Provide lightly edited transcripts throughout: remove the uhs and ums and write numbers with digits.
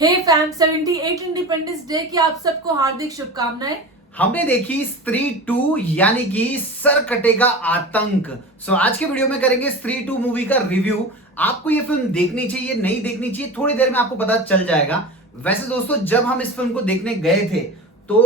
हे fam 78 independence day की आप सबको हार्दिक शुभकामनाएं। हमने देखी स्त्री 2 यानी कि सर कटेगा आतंक। आज के वीडियो में करेंगे स्त्री 2 मूवी का रिव्यू। आपको ये फिल्म देखनी चाहिए नहीं देखनी चाहिए थोड़ी देर में आपको पता चल जाएगा। वैसे दोस्तों जब हम इस फिल्म को देखने गए थे तो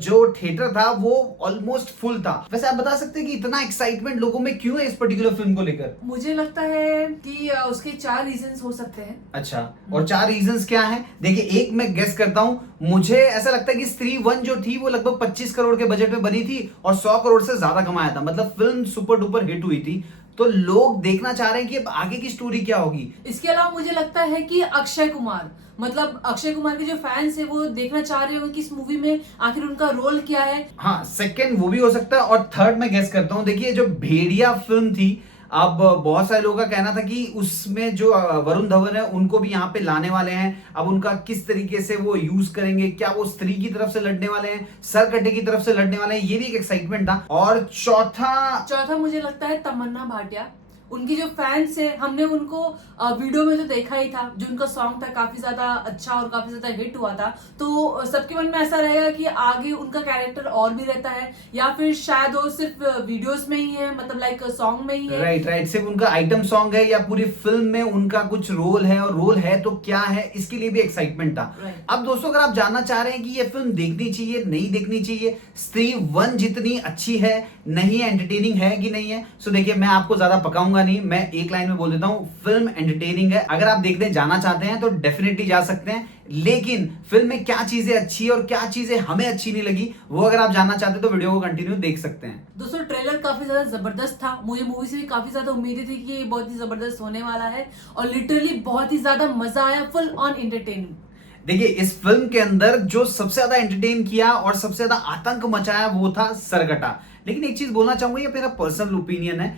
जो थिएटर था वो ऑलमोस्ट फुल था। वैसे आप बता सकते हैं कि इतना एक्साइटमेंट लोगों में क्यों है इस पर्टिकुलर फिल्म को लेकर? मुझे लगता है कि उसके 4 रीजंस हो सकते हैं। अच्छा, और 4 रीजंस क्या हैं? देखिए, एक मैं गेस करता हूं। मुझे ऐसा लगता है कि स्त्री 1 जो थी वो लगभग 25 करोड़ के बजट में बनी थी और 100 करोड़ से ज्यादा कमाया था। मतलब फिल्म सुपर डुपर हिट हुई थी, तो लोग देखना चाह रहे हैं कि अब आगे की स्टोरी क्या होगी। इसके अलावा मुझे लगता है कि अक्षय कुमार के जो फैंस है वो देखना चाह रहे हो कि इस मूवी में आखिर उनका रोल क्या है। हाँ, सेकंड वो भी हो सकता है। और थर्ड मैं गेस करता हूं, देखिए जो भेड़िया फिल्म थी, अब बहुत सारे लोगों का कहना था कि उसमें जो वरुण धवन है उनको भी यहाँ पे लाने वाले हैं। अब उनका किस तरीके से वो यूज करेंगे, क्या वो स्त्री की तरफ से लड़ने वाले हैं, सरकटे की तरफ से लड़ने वाले हैं, ये भी एक एक्साइटमेंट था। और चौथा मुझे लगता है तमन्ना भाटिया। उनकी जो फैंस है हमने उनको वीडियो में तो देखा ही था, जो उनका सॉन्ग था काफी ज्यादा अच्छा और काफी ज्यादा हिट हुआ था। तो सबके मन में ऐसा रहेगा कि आगे उनका कैरेक्टर और भी रहता है या फिर शायद वो सिर्फ वीडियोस में ही है, मतलब लाइक सॉन्ग में ही है। राइट, सिर्फ उनका आइटम सॉन्ग है या पूरी फिल्म में उनका कुछ रोल है, और रोल है तो क्या है, इसके लिए भी एक्साइटमेंट था। अब दोस्तों अगर आप जानना चाह रहे हैं कि ये फिल्म देखनी चाहिए नहीं देखनी चाहिए, स्त्री 1 जितनी अच्छी है नहीं एंटरटेनिंग है कि नहीं है, सो देखिए मैं आपको ज्यादा पकाऊंगा नहीं, मैं एक लाइन में बोल देता हूं, फिल्म एंटरटेनिंग है। अगर आप देखने जाना चाहते हैं तो डेफिनेटली जा सकते हैं, लेकिन फिल्म में क्या चीजें अच्छी है और क्या चीजें हमें अच्छी नहीं लगी वो अगर आप जानना चाहते हैं तो वीडियो को कंटिन्यू देख सकते हैं। दोस्तों ट्रेलर काफी ज्यादा जबरदस्त था। मुझे मूवी से भी काफी ज्यादा उम्मीदें थी कि ये बहुत ही जबरदस्त होने वाला है और लिटरली बहुत ही ज्यादा मजा आया, फुल ऑन एंटरटेनिंग। देखिए, इस फिल्म के अंदर जो सबसे ज्यादा एंटरटेन किया और सबसे ज्यादा आतंक मचाया वो था सरगटा। लेकिन एक चीज बोलना चाहूंगा, ये मेरा पर्सनल ओपिनियन है,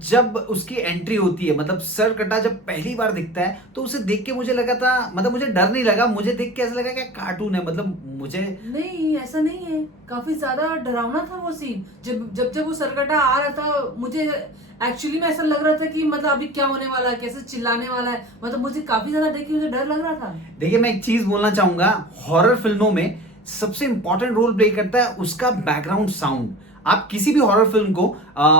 जब उसकी एंट्री होती है, मतलब सरकटा जब पहली बार दिखता है तो उसे देख के मुझे लगा था, मतलब मुझे डर नहीं लगा, मुझे देख के ऐसा लगा कि कार्टून है। मतलब मुझे नहीं, ऐसा नहीं है, काफी ज्यादा डरावना था वो सीन। जब वो सरकटा आ रहा था मुझे एक्चुअली में ऐसा लग रहा था कि मतलब अभी क्या होने वाला है, कैसे चिल्लाने वाला है, मतलब मुझे काफी ज्यादा देख के मुझे डर लग रहा था। देखिए, मैं एक चीज बोलना चाहूंगा, हॉरर फिल्मों में सबसे इंपॉर्टेंट रोल प्ले करता है उसका बैकग्राउंड साउंड। आप किसी भी हॉरर फिल्म को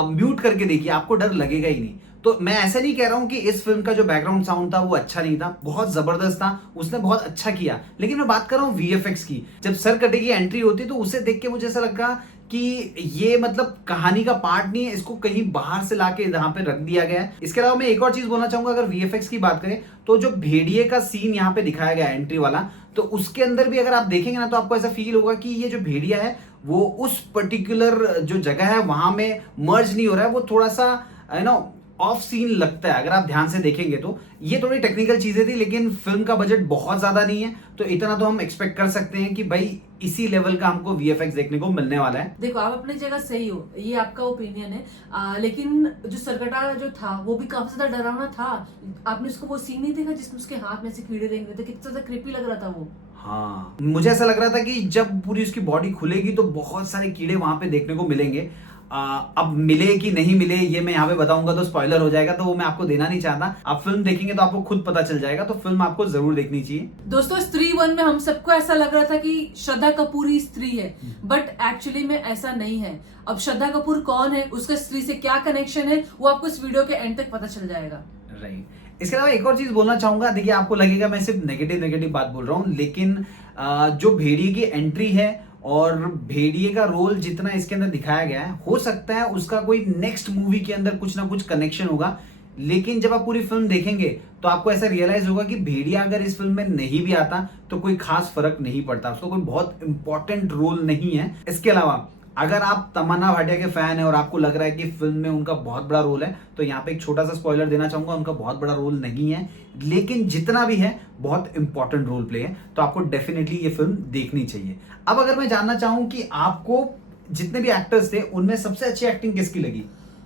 म्यूट करके देखिए, आपको डर लगेगा ही नहीं। तो मैं ऐसा नहीं कह रहा हूं कि इस फिल्म का जो बैकग्राउंड साउंड था वो अच्छा नहीं था, बहुत जबरदस्त था, उसने बहुत अच्छा किया। लेकिन मैं बात कर रहा हूं वीएफएक्स की। जब सर कटे की एंट्री होती तो उसे देख के मुझे ऐसा लगा कि ये मतलब कहानी का पार्ट नहीं है, इसको कहीं बाहर से लाके यहाँ पे रख दिया गया है। इसके अलावा मैं एक और चीज बोलना चाहूंगा, अगर वीएफएक्स की बात करें तो जो भेड़िए का सीन यहाँ पे दिखाया गया है एंट्री वाला, तो उसके अंदर भी अगर आप देखेंगे ना तो आपको ऐसा फील होगा कि ये जो भेड़िया है वो उस पर्टिकुलर जो जगह है वहां में मर्ज नहीं हो रहा है, वो थोड़ा सा ऑफ सीन लगता है। अगर आप ध्यान से देखेंगे तो ये थोड़ी टेक्निकल चीजें थी, लेकिन फिल्म का बजट बहुत ज्यादा नहीं है, तो इतना तो हम एक्सपेक्ट कर सकते हैं कि भाई इसी लेवल का हमको वीएफएक्स देखने को मिलने वाला है। देखो, आप अपनी जगह सही हो, ये आपका ओपिनियन है, लेकिन जो सरकटा जो था वो भी काफी ज्यादा डरावना था। आपने उसको वो सीन नहीं देखा जिसमें उसके हाथ में से कीड़े रेंग रहे थे, कितना ज्यादा क्रीपी लग रहा था वो। हाँ, मुझे ऐसा लग रहा था कि जब पूरी उसकी बॉडी खुलेगी तो बहुत सारे कीड़े वहां पे देखने को मिलेंगे। अब मिले कि नहीं मिले ये मैं यहाँ पे बताऊंगा तो स्पॉइलर हो जाएगा, तो वो मैं आपको देना नहीं चाहता। आप फिल्म देखेंगे तो आपको खुद पता चल जाएगा, तो फिल्म आपको जरूर देखनी चाहिए। दोस्तों स्त्री 1 में हम सबको ऐसा लग रहा था कि श्रद्धा कपूर ही स्त्री है, बट एक्चुअली में ऐसा नहीं है। अब श्रद्धा कपूर कौन है, उसका स्त्री से क्या कनेक्शन है, वो आपको इस वीडियो के एंड तक पता चल जाएगा। राइट। इसके अलावा एक और चीज बोलना चाहूंगा, देखिए आपको लगेगा मैं सिर्फ नेगेटिव बात बोल रहा हूँ, लेकिन जो भेड़िए की एंट्री है और भेड़िए का रोल जितना इसके अंदर दिखाया गया है, हो सकता है उसका कोई नेक्स्ट मूवी के अंदर कुछ ना कुछ कनेक्शन होगा। लेकिन जब आप पूरी फिल्म देखेंगे तो आपको ऐसा रियलाइज होगा कि भेड़िया अगर इस फिल्म में नहीं भी आता तो कोई खास फर्क नहीं पड़ता, उसका कोई बहुत इंपॉर्टेंट रोल नहीं है। इसके अलावा अगर आप तमन्ना भाटिया के फैन है और आपको लग रहा है कि फिल्म में उनका बहुत बड़ा रोल है, तो यहाँ पे एक छोटा सा स्पॉइलर देना चाहूंगा, उनका बहुत बड़ा रोल नहीं है, लेकिन जितना भी है बहुत इंपॉर्टेंट रोल प्ले है, तो आपको डेफिनेटली ये फिल्म देखनी चाहिए। अब अगर मैं जानना चाहूं कि आपको जितने भी एक्टर्स थे उनमें सबसे अच्छी एक्टिंग किसकी लगी?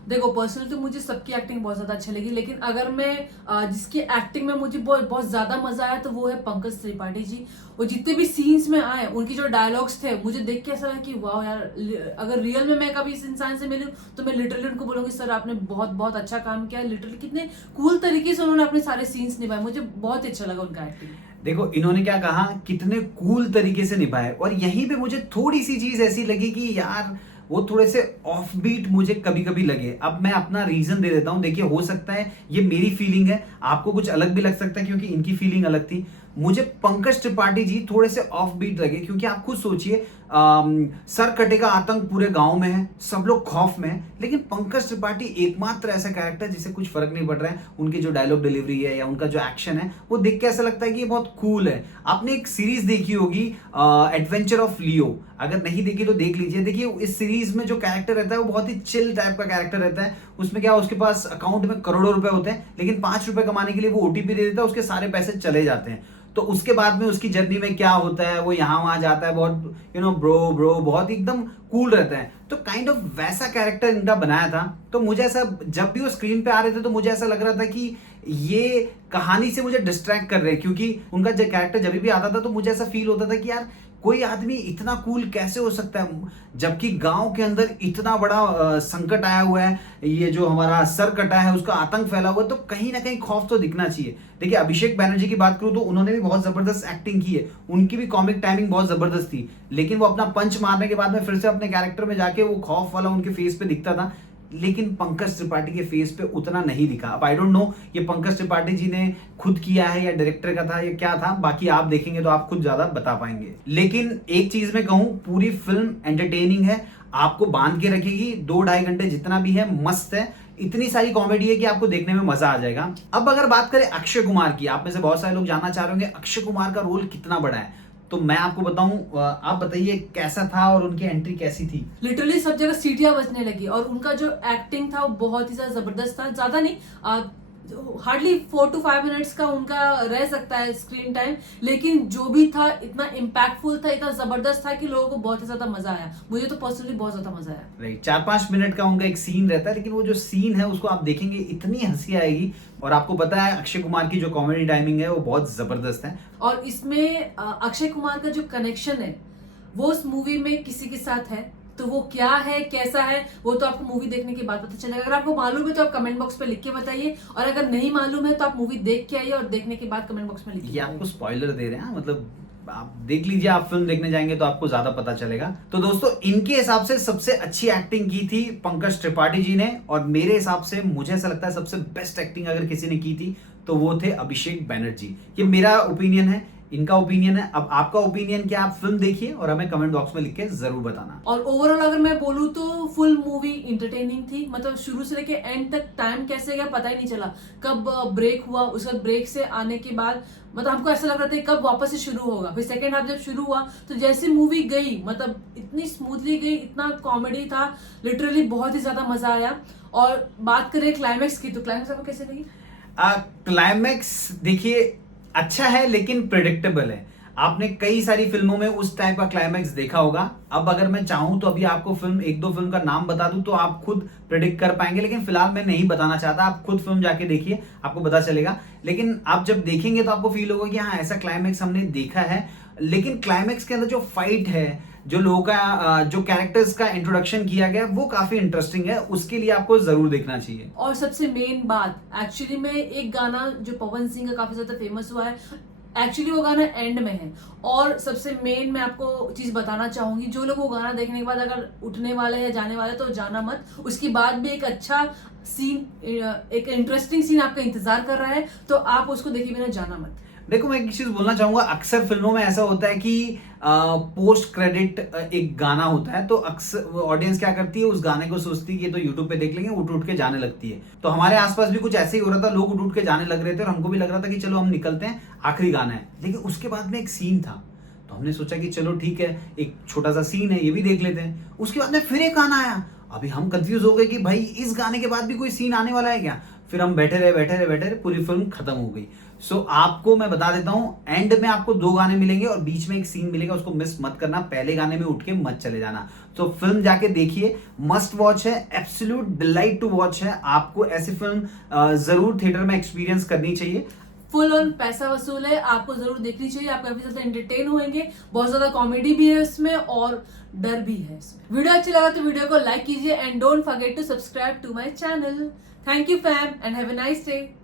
देखो, पर्सनली तो मुझे सबकी एक्टिंग बहुत ज्यादा अच्छी लगी, लेकिन अगर मैं जिसकी एक्टिंग में मुझे बहुत बहुत ज्यादा मजा आया तो वो है पंकज त्रिपाठी जी। और जितने भी सीन्स में आए उनकी जो डायलॉग्स थे, मुझे देख के ऐसा लगा कि वाह यार, अगर रियल में मैं कभी इस इंसान से मिलूं तो मैं लिटरली उनको बोलूंगी सर आपने बहुत बहुत अच्छा काम किया। लिटरली कितने कूल तरीके से उन्होंने अपने सारे सीन्स निभाए, मुझे बहुत अच्छा लगा उनका एक्टिंग। देखो इन्होंने क्या कहा, कितने कूल तरीके से निभाए, और यहीं पे मुझे थोड़ी सी चीज ऐसी लगी कि यार वो थोड़े से ऑफ बीट मुझे कभी कभी लगे। अब मैं अपना रीजन दे देता हूं। देखिए हो सकता है ये मेरी फीलिंग है, आपको कुछ अलग भी लग सकता है क्योंकि इनकी फीलिंग अलग थी। मुझे पंकज त्रिपाठी जी थोड़े से ऑफ बीट लगे, क्योंकि आप खुद सोचिए सर कटे का आतंक पूरे गांव में है, सब लोग खौफ में है, लेकिन पंकज त्रिपाठी एकमात्र ऐसा कैरेक्टर जिसे कुछ फर्क नहीं पड़ रहा है। उनकी जो डायलॉग डिलीवरी है या उनका जो एक्शन है वो देख के ऐसा लगता है कि ये बहुत कूल है। आपने एक सीरीज देखी होगी एडवेंचर ऑफ लियो, अगर नहीं देखी तो देख लीजिए। देखिए इस सीरीज में जो कैरेक्टर रहता है वो बहुत ही चिल टाइप का कैरेक्टर रहता है। उसमें क्या, उसके पास अकाउंट में करोड़ों रुपए होते हैं, लेकिन 5 रुपए कमाने के लिए वो ओटीपी दे देता है, उसके सारे पैसे चले जाते हैं। तो उसके बाद में उसकी जर्नी में क्या होता है, वो यहाँ वहां जाता है, बहुत ब्रो बहुत एकदम कूल रहता है। तो काइंड ऑफ वैसा कैरेक्टर इनका बनाया था। तो मुझे ऐसा, जब भी वो स्क्रीन पे आ रहे थे तो मुझे ऐसा लग रहा था कि ये कहानी से मुझे डिस्ट्रैक्ट कर रहे हैं, क्योंकि उनका जो कैरेक्टर जब भी आता था तो मुझे ऐसा फील होता था कि यार कोई आदमी इतना कूल कैसे हो सकता है, जबकि गांव के अंदर इतना बड़ा संकट आया हुआ है, ये जो हमारा सर कटा है उसका आतंक फैला हुआ है, तो कहीं ना कहीं खौफ तो दिखना चाहिए। देखिए अभिषेक बैनर्जी की बात करूं तो उन्होंने भी बहुत जबरदस्त एक्टिंग की है, उनकी भी कॉमिक टाइमिंग बहुत जबरदस्त थी, लेकिन वो अपना पंच मारने के बाद में फिर से अपने कैरेक्टर में जाके वो खौफ वाला उनके फेस पे दिखता था, लेकिन पंकज त्रिपाठी के फेस पे उतना नहीं दिखा। अब आई डोंट नो ये पंकज त्रिपाठी जी ने खुद किया है या डायरेक्टर का था या क्या था, बाकी आप देखेंगे तो आप खुद ज्यादा बता पाएंगे। लेकिन एक चीज मैं कहूं, पूरी फिल्म एंटरटेनिंग है, आपको बांध के रखेगी। 2-2.5 घंटे जितना भी है मस्त है, इतनी सारी कॉमेडी है कि आपको देखने में मजा आ जाएगा। अब अगर बात करें अक्षय कुमार की, आप में से बहुत सारे लोग जानना चाह रहे होंगे अक्षय कुमार का रोल कितना बड़ा है, तो मैं आपको बताऊं, आप बताइए कैसा था और उनकी एंट्री कैसी थी। लिटरली सब जगह सीटियां बजने लगी, और उनका जो एक्टिंग था वो बहुत ही ज्यादा जबरदस्त था। ज्यादा नहीं, हार्डली 4 to 5 मिनट्स का उनका रह सकता है स्क्रीन टाइम, लेकिन जो भी था इतना इम्पैक्टफुल था, इतना जबरदस्त था कि लोगों को बहुत ही ज्यादा मजा आया। मुझे तो पर्सनली बहुत ज्यादा मजा आया। राइट, 4-5 मिनट का उनका एक सीन रहता है, लेकिन वो जो सीन है उसको आप देखेंगे इतनी हंसी आएगी। और आपको पता है अक्षय कुमार की जो कॉमेडी टाइमिंग है वो बहुत जबरदस्त है। और इसमें अक्षय कुमार का जो कनेक्शन है वो उस मूवी में किसी के साथ है, तो वो क्या है कैसा है वो तो आपको मूवी देखने के बाद पता चलेगा। अगर आपको मालूम है तो आप कमेंट बॉक्स पे लिख के बताइए, और अगर नहीं मालूम है तो आप मूवी देख के आइए और देखने के बाद कमेंट बॉक्स में लिखिए। ये आपको स्पॉइलर दे रहे हैं, मतलब आप देख लीजिए, आप फिल्म देखने जाएंगे तो आपको ज्यादा पता चलेगा। तो दोस्तों इनके हिसाब से सबसे अच्छी एक्टिंग की थी पंकज त्रिपाठी जी ने, और मेरे हिसाब से मुझे ऐसा लगता है सबसे बेस्ट एक्टिंग अगर किसी ने की थी तो वो थे अभिषेक बैनर्जी। ये मेरा ओपिनियन है, इनका ओपिनियन है। अब आपका ओपिनियन क्या, आप फिल्म देखिए और हमें कमेंट बॉक्स में लिख के जरूर बताना। और ओवरऑल अगर मैं बोलूँ तो फुल मूवी इंटरटेनिंग थी, मतलब शुरू से लेके एंड तक टाइम कैसे गया पता ही नहीं चला। कब ब्रेक हुआ, उसके बाद ब्रेक से आने के बाद मतलब हमको ऐसा लग रहा था कब वापस से शुरू होगा। फिर सेकंड हाफ जब शुरू हुआ तो जैसे मूवी गई, मतलब इतनी स्मूथली गई, इतना कॉमेडी था, लिटरली बहुत ही ज्यादा मजा आया। और बात करें क्लाइमैक्स की, तो क्लाइमैक्स आपको कैसे लगी? क्लाइमैक्स देखिए अच्छा है लेकिन प्रेडिक्टेबल है। आपने कई सारी फिल्मों में उस टाइप का क्लाइमैक्स देखा होगा। अब अगर मैं चाहूं तो अभी आपको फिल्म 1-2 फिल्म का नाम बता दूं तो आप खुद प्रेडिक्ट कर पाएंगे, लेकिन फिलहाल मैं नहीं बताना चाहता। आप खुद फिल्म जाके देखिए, आपको पता चलेगा। लेकिन आप जब देखेंगे तो आपको फील होगा कि हाँ ऐसा क्लाइमैक्स हमने देखा है। लेकिन क्लाइमैक्स के अंदर जो फाइट है, जो लोगों का जो कैरेक्टर्स का इंट्रोडक्शन किया गया वो काफी इंटरेस्टिंग है, उसके लिए आपको जरूर देखना चाहिए। और सबसे मेन बात, एक्चुअली में एक गाना जो पवन सिंह का काफी ज्यादा फेमस हुआ है, एक्चुअली वो गाना एंड में है। और सबसे मेन मैं आपको चीज बताना चाहूंगी, जो लोग वो गाना देखने के बाद अगर उठने वाले हैं जाने वाले तो जाना मत। उसके बाद भी एक अच्छा सीन, एक इंटरेस्टिंग सीन आपका इंतजार कर रहा है, तो आप उसको देखे बिना जाना मत। देखो मैं एक चीज बोलना चाहूंगा, अक्सर फिल्मों में ऐसा होता है कि पोस्ट क्रेडिट एक गाना होता है, तो अक्सर ऑडियंस क्या करती है, उस गाने को सोचती है कि ये तो यूट्यूब पे देख लेंगे, उठ उठ के जाने लगती है। तो हमारे आसपास भी कुछ ऐसे ही हो रहा था, लोग उठ उठ के जाने लग रहे थे और हमको भी लग रहा था कि चलो हम निकलते हैं, आखिरी गाना है। लेकिन उसके बाद में एक सीन था, तो हमने सोचा कि चलो ठीक है एक छोटा सा सीन है, ये भी देख लेते हैं। उसके बाद में फिर एक गाना आया, अभी हम कंफ्यूज हो गए कि भाई इस गाने के बाद भी कोई सीन आने वाला है क्या। फिर हम बैठे रहे, पूरी फिल्म खत्म हो गई। सो आपको मैं बता देता हूं, एंड में आपको 2 गाने मिलेंगे और बीच में एक सीन मिलेगा, उसको मिस मत करना। पहले गाने में उठ के मत चले जाना। तो फिल्म जाके देखिए, मस्ट वॉच है, एब्सोल्यूट डिलाइट टू वॉच है। आपको ऐसी फिल्म जरूर थिएटर में एक्सपीरियंस करनी चाहिए। फुल ऑन पैसा वसूल है, आपको जरूर देखनी चाहिए। आप काफी ज्यादा एंटरटेन होंगे, बहुत ज्यादा कॉमेडी भी है इसमें और डर भी है इसमें। वीडियो अच्छा लगा तो वीडियो को लाइक कीजिए and don't forget to subscribe to my channel. Thank you fam and have a nice day.